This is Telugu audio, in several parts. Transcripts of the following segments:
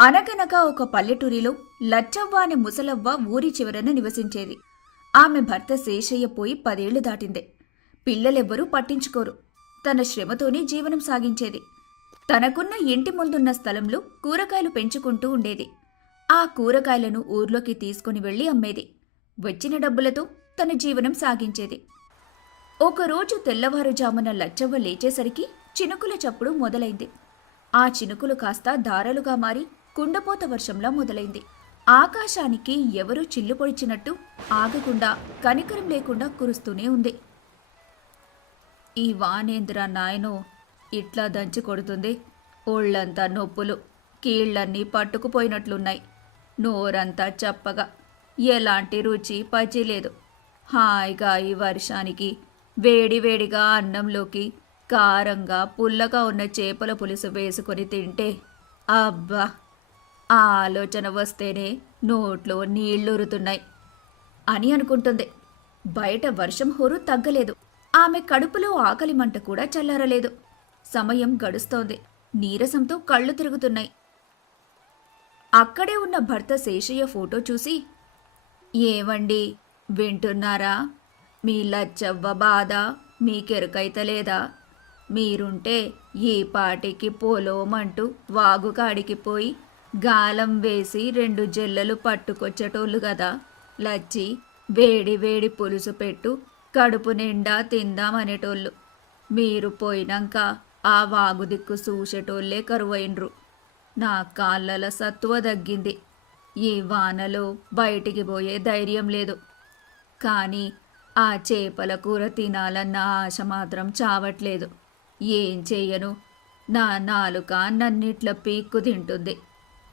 అనగనగా ఒక పల్లెటూరిలో లచ్చవ్వ అనే ముసలవ్వ ఊరి చివరన నివసించేది. ఆమె భర్త శేషయ్య పోయి 10 ఏళ్లు దాటింది. పిల్లలెవ్వరూ పట్టించుకోరు. తన శ్రమతోనే జీవనం సాగించేది. తనకున్న ఇంటి ముందున్న స్థలంలో కూరగాయలు పెంచుకుంటూ ఉండేది. ఆ కూరగాయలను ఊర్లోకి తీసుకుని వెళ్లి అమ్మేది. వచ్చిన డబ్బులతో తన జీవనం సాగించేది. ఒకరోజు తెల్లవారుజామున లచ్చవ్వ లేచేసరికి చినుకుల చప్పుడు మొదలైంది. ఆ చినుకులు కాస్త దారాలుగా మారి కుండపోత వర్షంలా మొదలైంది. ఆకాశానికి ఎవరో చిల్లు పొడిచినట్టు ఆగకుండా కనికరం లేకుండా కురుస్తూనే ఉంది. ఈ వానేంద్ర నాయనో ఇట్లా దంచి కొడుతుంది. ఒళ్ళంతా నొప్పులు, కీళ్లన్నీ పట్టుకుపోయినట్లున్నాయి. నోరంతా చప్పగా, ఎలాంటి రుచి పచి లేదు. హాయిగా ఈ వర్షానికి వేడివేడిగా అన్నంలోకి కారంగా పుల్లగా ఉన్న చేపల పులుసు వేసుకొని తింటే అబ్బా, ఆ ఆలోచన వస్తేనే నోట్లో నీళ్లూరుతున్నాయి అని అనుకుంటుంది. బయట వర్షం హోరు తగ్గలేదు. ఆమె కడుపులో ఆకలి మంట కూడా చల్లారలేదు. సమయం గడుస్తోంది. నీరసంతో కళ్ళు తిరుగుతున్నాయి. అక్కడే ఉన్న భర్త శేషయ్య ఫోటో చూసి, ఏవండి వింటున్నారా? మీ లచ్చవ్వ బాధ మీకెరుకైతలేదా? మీరుంటే ఈ పాటికి పోలోమంటూ వాగుకాడికి పోయి గాలం వేసి 2 జల్లలు పట్టుకొచ్చేటోళ్ళు గదా. లచ్చి వేడి వేడి పులుసు పెట్టు, కడుపు నిండా తిందామనేటోళ్ళు. మీరు పోయినాక ఆ వాగు దిక్కు చూసేటోళ్లే కరువైండ్రు. నా కాళ్ళల సత్తువ తగ్గింది. ఈ వానలో బయటికి పోయే ధైర్యం లేదు. కానీ ఆ చేపల కూర తినాలన్న ఆశ మాత్రం చావట్లేదు. ఏం చెయ్యను, నా నాలుక నన్నిట్ల పీక్కు తింటుంది.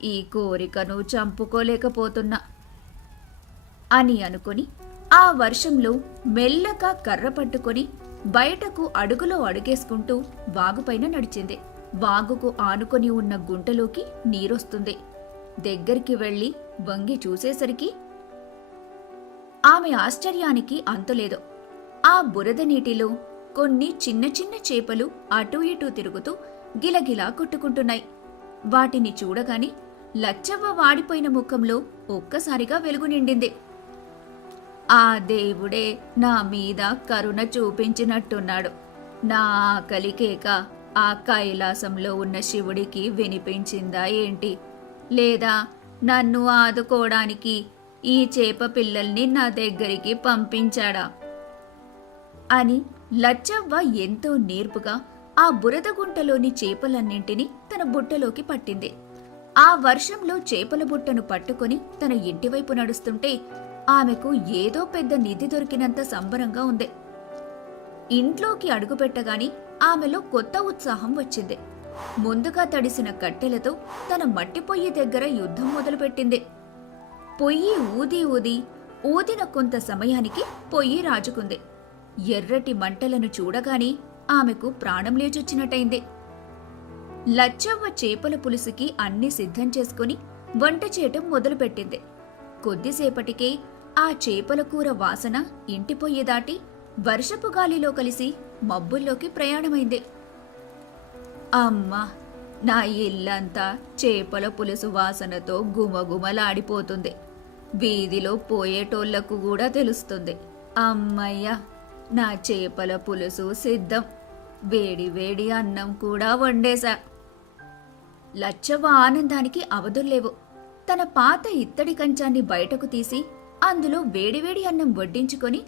ఈ కోరికను చంపుకోలేకపోతున్నా అని అనుకుని ఆ వర్షంలో మెల్లగా కర్ర పట్టుకొని బయటకు అడుగులో అడుగేసుకుంటూ వాగుపైన నడిచింది. వాగుకు ఆనుకొని ఉన్న గుంటలోకి నీరొస్తుంది. దగ్గరికి వెళ్లి వంగి చూసేసరికి ఆమె ఆశ్చర్యానికి అంతులేదు. ఆ బురద నీటిలో కొన్ని చిన్న చిన్న చేపలు అటూ ఇటూ తిరుగుతూ గిలగిలా కొట్టుకుంటున్నాయి. వాటిని చూడగానే లచ్చవ్వ వాడిపోయిన ముఖంలో ఒక్కసారిగా వెలుగు నిండింది. ఆ దేవుడే నా మీద కరుణ చూపించినట్టున్నాడు. నా ఆకలి కేక ఆ కైలాసంలో ఉన్న శివుడికి వినిపించిందా ఏంటి? లేదా నన్ను ఆదుకోవడానికి ఈ చేప పిల్లల్ని నా దగ్గరికి పంపించాడా అని లచ్చవ్వ ఎంతో నేర్పుగా ఆ బురద గుంటలోని చేపలన్నింటినీ తన బుట్టలోకి పట్టింది. ఆ వర్షంలో చేపల బుట్టను పట్టుకొని తన ఇంటివైపు నడుస్తుంటే ఆమెకు ఏదో పెద్ద నిధి దొరికినంత సంబరంగా ఉంది. ఇంట్లోకి అడుగుపెట్టగాని ఆమెలో కొత్త ఉత్సాహం వచ్చింది. ముందుగా తడిసిన కట్టెలతో తన మట్టి పొయ్యి దగ్గర యుద్ధం మొదలుపెట్టింది. పొయ్యి ఊది ఊదిన కొంత సమయానికి పొయ్యి రాజుకుంది. ఎర్రటి మంటలను చూడగానే ఆమెకు ప్రాణం లేచొచ్చినట్టయింది. లచ్చవ్వ చేపల పులుసుకి అన్ని సిద్ధం చేసుకుని వంట చేయటం మొదలుపెట్టింది. కొద్దిసేపటికే ఆ చేపల కూర వాసన ఇంటి పొయ్యి దాటి వర్షపు గాలిలో కలిసి మబ్బుల్లోకి ప్రయాణమైంది. అమ్మా, నా ఇల్లంతా చేపల పులుసు వాసనతో గుమగుమలాడిపోతుంది. వీధిలో పోయేటోళ్లకు కూడా తెలుస్తుంది. అమ్మయ్య, నా చేపల పులుసు సిద్ధం. వేడి వేడి అన్నం కూడా వండేశా. లచ్చవ్వ ఆనందానికి అవధుల్లేవు. తన పాత ఇత్తడి కంచాన్ని బయటకు తీసి అందులో వేడివేడి అన్నం వడ్డించుకొని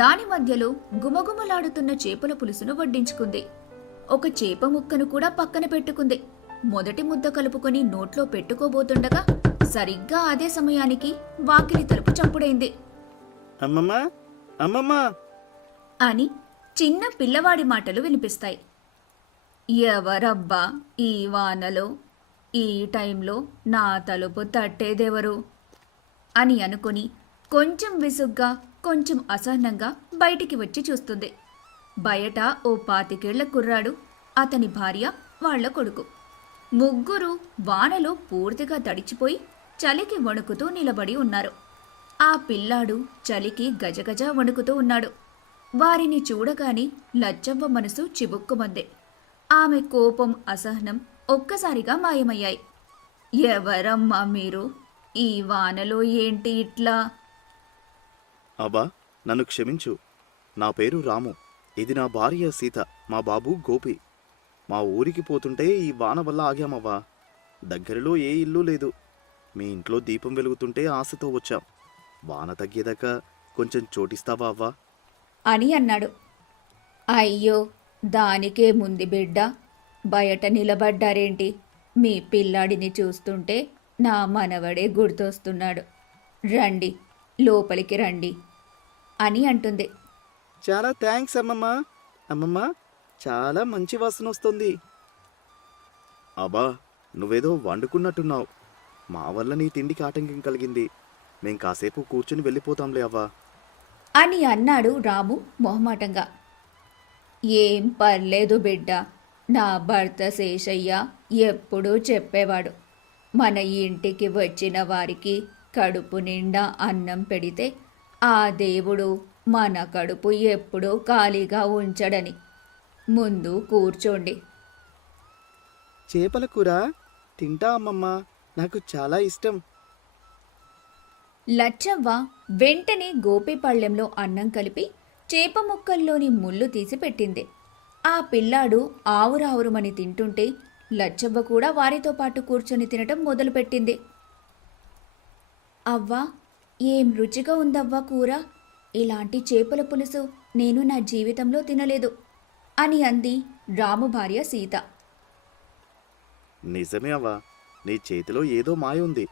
దాని మధ్యలో గుమగుమలాడుతున్న చేపల పులుసును వడ్డించుకుంది. ఒక చేప ముక్కను కూడా పక్కన పెట్టుకుంది. మొదటి ముద్ద కలుపుకొని నోట్లో పెట్టుకోబోతుండగా సరిగ్గా అదే సమయానికి వాకిలి తలుపు చప్పుడైంది. అమ్మమ్మా, అమ్మమ్మా అని చిన్న పిల్లవాడి మాటలు వినిపిస్తాయి. ఎవరబ్బా ఈ వానలో ఈ టైంలో నా తలుపు తట్టేదెవరు అని అనుకుని కొంచెం విసుగ్గా కొంచెం అసహనంగా బయటికి వచ్చి చూస్తుంది. బయట ఓ 25 ఏళ్ల కుర్రాడు, అతని భార్య, వాళ్ల కొడుకు. ముగ్గురు వానలో పూర్తిగా తడిచిపోయి చలికి వణుకుతూ నిలబడి ఉన్నారు. ఆ పిల్లాడు చలికి గజగజ వణుకుతూ ఉన్నాడు. వారిని చూడగానే లచ్చవ్వ మనసు చిబుక్కుమంది. ఆమె కోపం, అసహనం ఒక్కసారిగా మాయమయ్యాయి. ఎవరమ్మా మీరు? ఈ వానలో ఏంటి ఇట్లా? అబ్బా, నన్ను క్షమించు. నా పేరు రాము. ఇది నా భార్య సీత, మా బాబు గోపి. మా ఊరికి పోతుంటే ఈ వాన వల్ల ఆగామవ్వా. దగ్గరలో ఏ ఇల్లు లేదు. మీ ఇంట్లో దీపం వెలుగుతుంటే ఆశతో వచ్చాం. వాన తగ్గేదాకా కొంచెం చోటిస్తావా అవ్వా? అని అన్నాడు. అయ్యో, దానికే ముందు బిడ్డ, బయట నిలబడ్డారేంటి? మీ పిల్లాడిని చూస్తుంటే నా మనవడే గుర్తొస్తున్నాడు. రండి, లోపలికి రండి అని అంటుంది. చాలా థ్యాంక్స్ అమ్మమ్మ. అమ్మమ్మ, చాలా మంచి వాసన వస్తుంది. అబ్బా, నువ్వేదో వండుకున్నట్టున్నావు. మా వల్ల నీ తిండికి ఆటంకం కలిగింది. మేం కాసేపు కూర్చుని వెళ్ళిపోతాంలే అవ్వా. అని అన్నాడు రాము మొహమాటంగా. ఏం పర్లేదు బిడ్డ, నా భర్త శేషయ్య ఎప్పుడూ చెప్పేవాడు, మన ఇంటికి వచ్చిన వారికి కడుపు నిండా అన్నం పెడితే ఆ దేవుడు మన కడుపు ఎప్పుడూ ఖాళీగా ఉంచడని. ముందు కూర్చోండి. చేపల కూర తింటా అమ్మమ్మ, నాకు చాలా ఇష్టం. లచ్చవ్వ వెంటనే గోపి పళ్ళెంలో అన్నం కలిపి చేప ముక్కల్లోని ముళ్ళు తీసి పెట్టింది. ఆ పిల్లాడు ఆవురావురుమని తింటుంటే లచ్చవ్వ కూడా వారితో పాటు కూర్చొని తినటం మొదలుపెట్టింది. అవ్వా, ఏం రుచిగా ఉందవ్వా కూర! ఇలాంటి చేపల పులుసు నేను నా జీవితంలో తినలేదు అని అంది రాము భార్య సీత. నిజమే అవ్వా, నీ చేతిలో ఏదో మాయ ఉంది.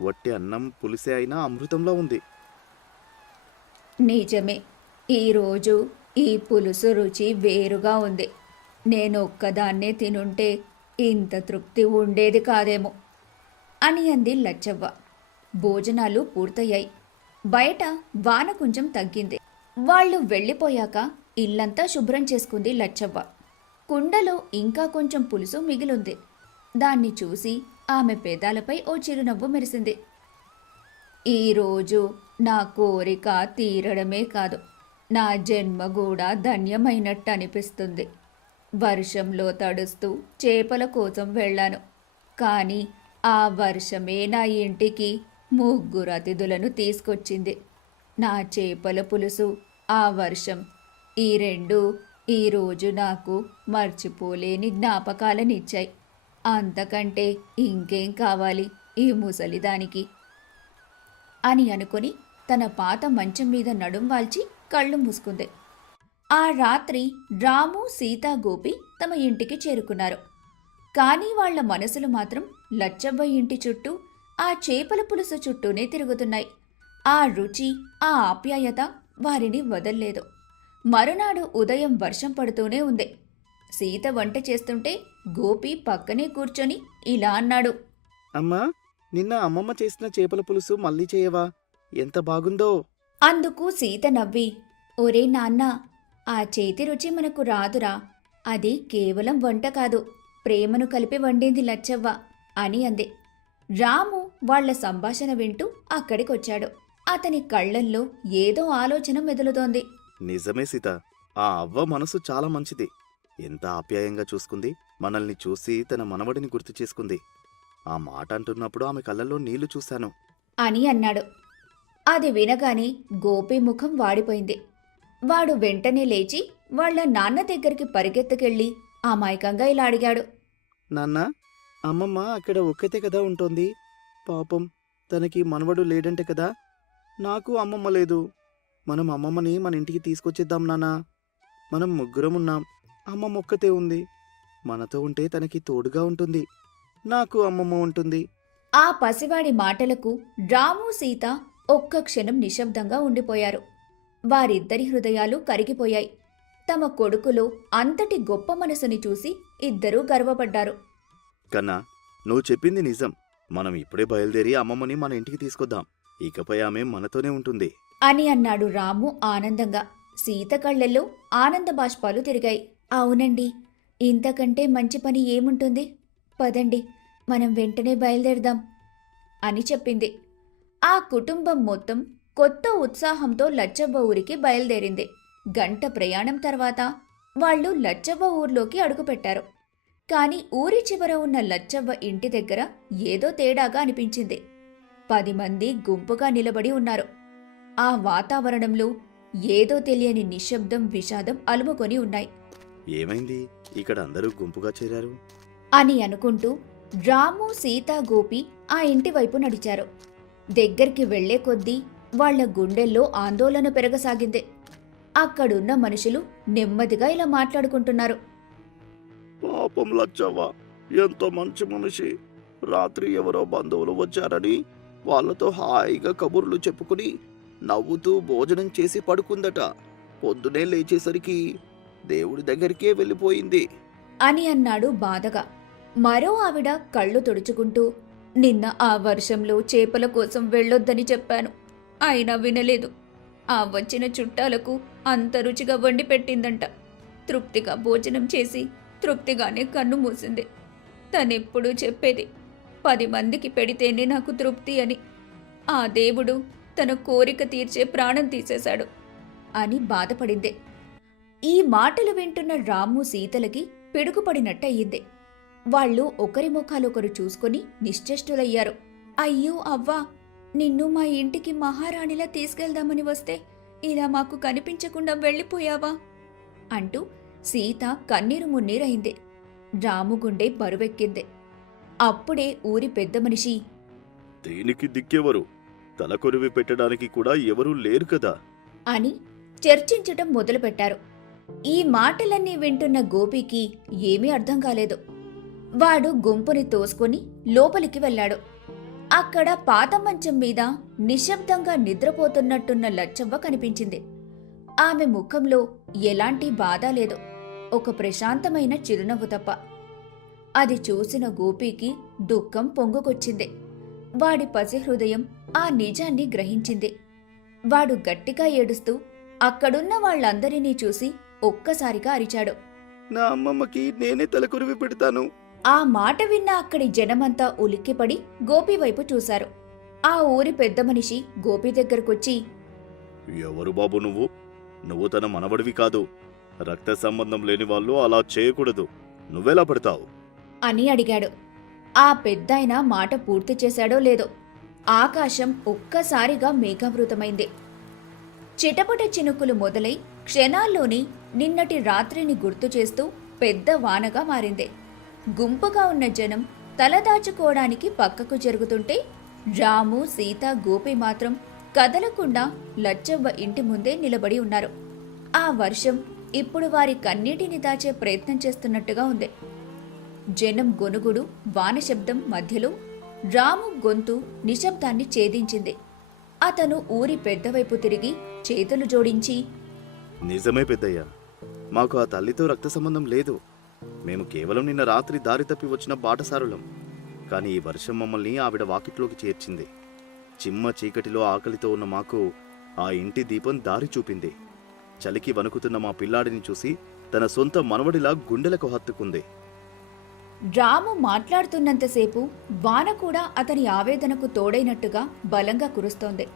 వట్టి అన్నం పులిసే అయినా అమృతంలో ఉంది. నిజమే, ఈరోజు ఈ పులుసు రుచి వేరుగా ఉంది. నేను ఒక్కదాన్నే తినుంటే ఇంత తృప్తి ఉండేది కాదేమో అని అంది లచ్చవ్వ. భోజనాలు పూర్తయ్యాయి. బయట వాన కొంచెం తగ్గింది. వాళ్ళు వెళ్ళిపోయాక ఇల్లంతా శుభ్రం చేసుకుంది లచ్చవ్వ. కుండలో ఇంకా కొంచెం పులుసు మిగిలుంది. దాన్ని చూసి ఆమె పెదాలపై ఓ చిరునవ్వు మెరిసింది. ఈరోజు నా కోరిక తీరడమే కాదు, నా జన్మ కూడా ధన్యమైనట్టు అనిపిస్తుంది. వర్షంలో తడుస్తూ చేపల కోసం వెళ్ళాను, కానీ ఆ వర్షమే నా ఇంటికి 3 అతిథులను తీసుకొచ్చింది. నా చేపల పులుసు, ఆ వర్షం, ఈ రెండు ఈరోజు నాకు మర్చిపోలేని జ్ఞాపకాలనిచ్చాయి. అంతకంటే ఇంకేం కావాలి ఈ ముసలిదానికి అని అనుకుని తన పాత మంచం మీద నడుం వాల్చి కళ్ళు మూసుకుంది. ఆ రాత్రి రాము, సీత, గోపి తమ ఇంటికి చేరుకున్నారు. కానీ వాళ్ల మనసులు మాత్రం లచ్చవ్వ ఇంటి చుట్టూ, ఆ చేపల పులుసు చుట్టూనే తిరుగుతున్నాయి. ఆ రుచి, ఆ ఆప్యాయత వారిని వదల్లేదు. మరునాడు ఉదయం వర్షం పడుతూనే ఉంది. సీత వంట చేస్తుంటే గోపి పక్కనే కూర్చొని ఇలా అన్నాడు. అమ్మా, నిన్న అమ్మమ్మ చేసిన చేపల పులుసు మళ్ళీ చేయవా? ఎంత బాగుందో! అందుకు సీత నవ్వి, ఒరే నాన్న, ఆ చేతి రుచి మనకు రాదురా. అది కేవలం వంట కాదు, ప్రేమను కలిపి వండింది లచ్చవ్వ అని అంది. రాము వాళ్ల సంభాషణ వింటూ అక్కడికొచ్చాడు. అతని కళ్లల్లో ఏదో ఆలోచన మెదులుతోంది. నిజమే సీత, ఆ అవ్వ మనసు చాలా మంచిది. ఎంత ఆప్యాయంగా చూసుకుంది. మనల్ని చూసి తన మనవడిని గుర్తు చేసుకుంది. ఆ మాట అంటున్నప్పుడు ఆమె కళ్ళల్లో నీళ్లు చూశాను అని అన్నాడు. అది వినగానే గోపి ముఖం వాడిపోయింది. వాడు వెంటనే లేచి వాళ్ల నాన్న దగ్గరికి పరిగెత్తుకెళ్ళి అమాయకంగా ఇలా అడిగాడు. నాన్న, అమ్మమ్మ అక్కడ ఒక్కతే కదా ఉంటోంది. పాపం, తనకి మనవడు లేడంటే కదా. నాకు అమ్మమ్మ లేదు. మనం అమ్మమ్మని మన ఇంటికి తీసుకొచ్చేద్దాం నాన్నా. మనం 3 ఉన్నాం, అమ్మమ్మ ఒక్కతే ఉంది. మనతో ఉంటే తనకి తోడుగా ఉంటుంది. నాకు అమ్మమ్మ ఉంటుంది. ఆ పసివాడి మాటలకు రాము, సీత ఒక్క క్షణం నిశ్శబ్దంగా ఉండిపోయారు. వారిద్దరి హృదయాలు కరిగిపోయాయి. తమ కొడుకులో అంతటి గొప్ప మనసుని చూసి ఇద్దరూ గర్వపడ్డారు. కన్నా, నువ్వు చెప్పింది నిజం. మనం ఇప్పుడే బయలుదేరి అమ్మమ్మని మన ఇంటికి తీసుకొద్దాం. ఇకపై ఆమె మనతోనే ఉంటుంది అని అన్నాడు రాము ఆనందంగా. సీత కళ్ళల్లో ఆనంద బాష్పాలు తిరిగాయి. అవునండి, ఇంతకంటే మంచి పని ఏముంటుంది? పదండి, మనం వెంటనే బయలుదేరదాం అని చెప్పింది. ఆ కుటుంబం మొత్తం కొత్త ఉత్సాహంతో లచ్చవ్వ ఊరికి బయలుదేరింది. గంట ప్రయాణం తర్వాత వాళ్ళు లచ్చవ్వ ఊర్లోకి అడుగుపెట్టారు. కాని ఊరి చివర ఉన్న లచ్చవ్వ ఇంటి దగ్గర ఏదో తేడాగా అనిపించింది. 10 మంది గుంపుగా నిలబడి ఉన్నారు. ఆ వాతావరణంలో ఏదో తెలియని నిశ్శబ్దం, విషాదం అలుముకొని ఉన్నాయి ఏమైంది ఇక్కడ అందరూ గుంపుగా చేరారు? అని అనుకుంటూ రాము, సీత, గోపి ఆ ఇంటి వైపు నడిచారు. దగ్గరికి వెళ్లే కొద్దీ వాళ్ల గుండెల్లో ఆందోళన పెరగసాగింది. అక్కడున్న మనుషులు నెమ్మదిగా ఇలా మాట్లాడుకుంటున్నారు. పాపం లచ్చవ్వ, ఎంతో మంచి మనిషి. రాత్రి ఎవరో బంధువులు వచ్చారని వాళ్ళతో హాయిగా కబుర్లు చెప్పుకుని నవ్వుతూ భోజనం చేసి పడుకుందట. పొద్దునే లేచేసరికి దేవుడి దగ్గరికే వెళ్ళిపోయింది అని అన్నాడు బాధగా. మరో ఆవిడ కళ్ళు తుడుచుకుంటూ, నిన్న ఆ వర్షంలో చేపల కోసం వెళ్ళొద్దని చెప్పాను, అయినా వినలేదు. ఆ వచ్చిన చుట్టాలకు అంత రుచిగా వండి పెట్టిందంట. తృప్తిగా భోజనం చేసి తృప్తిగానే కన్ను మూసింది. తనెప్పుడూ చెప్పేది, 10 మందికి పెడితేనే నాకు తృప్తి అని. ఆ దేవుడు తన కోరిక తీర్చే ప్రాణం తీసేశాడు అని బాధపడింది. ఈ మాటలు వింటున్న రాము, సీతలకి పిడుగుపడినట్టయింది. వాళ్ళు ఒకరి ముఖాలొకరు చూసుకొని నిశ్చేష్టులయ్యారు. అయ్యో అవ్వా, నిన్ను మా ఇంటికి మహారాణిలా తీసుకెళ్దామని వస్తే ఇలా మాకు కనిపించకుండా వెళ్ళిపోయావా అంటూ సీత కన్నీరు మున్నీరైంది. రాము గుండె బరువెక్కింది. అప్పుడే ఊరి పెద్ద మనిషి, దీనికి దిక్కెవరు? తలకొరివి పెట్టడానికి కూడా ఎవరూ లేరు కదా అని చర్చించటం మొదలుపెట్టారు. ఈ మాటలన్నీ వింటున్న గోపికి ఏమీ అర్థం కాలేదు. వాడు గుంపుని తోసుకొని లోపలికి వెళ్ళాడు. అక్కడ పాత మంచం మీద నిశ్శబ్దంగా నిద్రపోతున్నట్టున్న లచ్చవ్వ కనిపించింది. ఆమె ముఖంలో ఎలాంటి బాధ లేదు, ఒక ప్రశాంతమైన చిరునవ్వు తప్ప. అది చూసిన గోపీకి దుఃఖం పొంగుకొచ్చింది. వాడి పసిహృదయం ఆ నిజాన్ని గ్రహించింది. వాడు గట్టిగా ఏడుస్తూ అక్కడున్న వాళ్ళందరినీ చూసి ఒక్కసారిగా అరిచాడు, నా అమ్మమ్మకి నేనే తలకొరివి పెడతాను. ఆ మాట విన్న అక్కడి జనమంతా ఉలిక్కిపడి గోపి వైపు చూశారు. ఆ ఊరి పెద్ద మనిషి గోపి దగ్గరకొచ్చి, ఎవరు బాబు నువ్వు? నువ్వు తన మనవడివి కాదు. రక్త సంబంధం లేని వాళ్ళు అలా చేయకూడదు. నువ్వెలా పడతావు అని అడిగాడు. ఆ పెద్దాయన మాట పూర్తి చేశాడో లేదో ఆకాశం ఒక్కసారిగా మేఘావృతమైంది. చిటపట చినుకులు మొదలై క్షణాల్లోనే నిన్నటి రాత్రిని గుర్తు చేస్తూ పెద్ద వానగా మారింది. గుంపుగా ఉన్న జనం తలదాచుకోవడానికి పక్కకు జరుగుతుంటే రాము, సీత, గోపి మాత్రం కదలకుండా లచ్చవ్వ ఇంటి ముందే నిలబడి ఉన్నారు. ఆ వర్షం ఇప్పుడు వారి కన్నీటిని దాచే ప్రయత్నం చేస్తున్నట్టుగా ఉంది. జనం గొనుగుడు, వాన శబ్దం మధ్యలో రాము గొంతు నిశ్శబ్దాన్ని ఛేదించింది. అతను ఊరి పెద్దవైపు తిరిగి చేతులు జోడించి, నిజమే పెద్దయ్యా, మాకు ఆ తల్లితో రక్త సంబంధం లేదు. మేము కేవలం నిన్న రాత్రి దారి తప్పి వచ్చిన బాటసారులం. కానీ ఈ వర్షం మమ్మల్ని ఆవిడ వాకిట్లోకి చేర్చింది. చిమ్మ చీకటిలో ఆకలితో ఉన్న మాకు ఆ ఇంటి దీపం దారి చూపింది. చలికి వణుకుతున్న మా పిల్లాడిని చూసి తన సొంత మనవడిలా గుండెలకు హత్తుకుంది. రాము మాట్లాడుతున్నంతసేపు వాన కూడా అతని ఆవేదనకు తోడైనట్టుగా బలంగా కురుస్తోంది.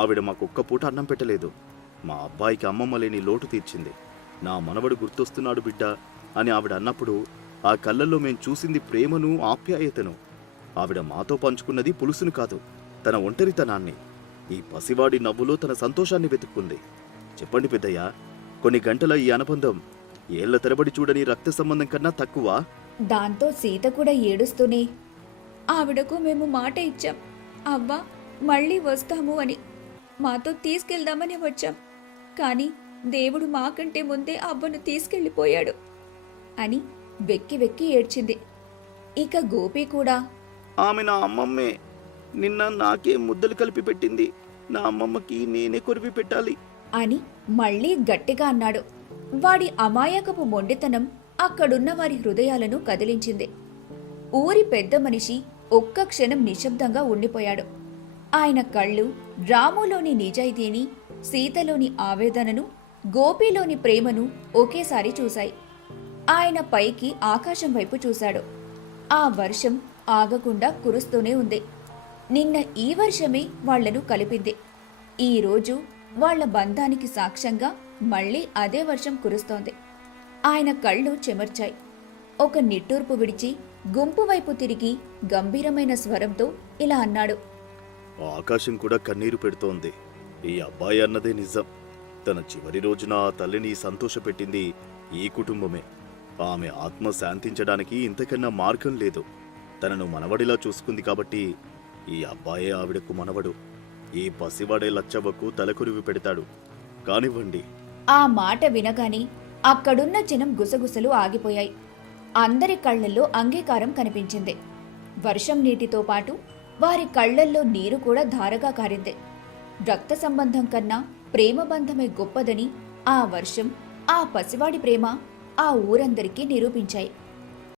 ఆవిడ మాకొక్క పూట అన్నం పెట్టలేదు. మా అబ్బాయికి అమ్మమ్మ లేని లోటు తీర్చింది. నా మనవడు గుర్తొస్తున్నాడు బిడ్డ అని ఆవిడ అన్నప్పుడు ఆ కళ్ళల్లో మేం చూసింది ప్రేమను, ఆప్యాయతను. ఆవిడ మాతో పంచుకున్నది పులుసును కాదు, తన ఒంటరితనాన్ని. ఈ పసివాడి నవ్వులో తన సంతోషాన్ని వెతుక్కుంది. చెప్పండి పెద్దయ్యా, కొన్ని గంటల ఈ అనుబంధం ఏళ్ల తరబడి చూడని రక్త సంబంధం కన్నా తక్కువ? దాంతో సీత కూడా ఏడుస్తూనే, ఆవిడకు మేము మాట ఇచ్చాం, అవ్వా మళ్ళీ వస్తాము అని. మాతో తీసుకెళ్దామని వచ్చాం, కానీ దేవుడు మాకంటే ముందే అవ్వను తీసుకెళ్ళిపోయాడు అని వెక్కి వెక్కి ఏడ్చింది. ఇక గోపి కూడా, ఆమె నా అమ్మమ్మే. నిన్న నాకే ముద్దలు కలిపి పెట్టింది. నా అమ్మమ్మకి నేనే కొరివి పెట్టాలి అని మళ్ళీ గట్టిగా అన్నాడు. వాడి అమాయకపు మొండితనం అక్కడున్న వారి హృదయాలను కదిలించింది. ఊరి పెద్ద మనిషి ఒక్క క్షణం నిశ్శబ్దంగా ఉండిపోయాడు. ఆయన కళ్ళు రాములోని నిజాయితీని, సీతలోని ఆవేదనను, గోపిలోని ప్రేమను ఒకేసారి చూశాయి. ఆయన పైకి ఆకాశం వైపు చూశాడు. ఆ వర్షం ఆగకుండా కురుస్తూనే ఉంది. నిన్న ఈ వర్షమే వాళ్లను కలిపింది. ఈరోజు వాళ్ల బంధానికి సాక్ష్యంగా మళ్లీ అదే వర్షం కురుస్తోంది. ఆయన కళ్ళు చెమర్చాయి. ఒక నిట్టూర్పు విడిచి గుంపు వైపు తిరిగి గంభీరమైన స్వరంతో ఇలా అన్నాడు. ఆకాశం కూడా కన్నీరు పెడుతోంది. ఈ అబ్బాయి అన్నదే నిజం. తన చివరి రోజున ఆ తల్లిని సంతోషపెట్టింది ఈ కుటుంబమే. ఆమె ఆత్మ శాంతించడానికి ఇంతకన్నా మార్గం లేదు. తనను మనవడిలా చూసుకుంది కాబట్టి ఈ అబ్బాయే ఆవిడకు మనవడు. ఈ పసివాడే లచ్చవ్వకు తలకొరివి పెడతాడు. కానివ్వండి. ఆ మాట వినగానే అక్కడున్న జనం గుసగుసలు ఆగిపోయాయి. అందరి కళ్ళల్లో అంగీకారం కనిపించింది. వర్షం నీటితో పాటు వారి కళ్ళల్లో నీరు కూడా ధారగా కారింది. రక్త సంబంధం కన్నా ప్రేమ బంధమే గొప్పదని ఆ వర్షం, ఆ పసివాడి ప్రేమ ఆ ఊరందరికీ నిరూపించాయి.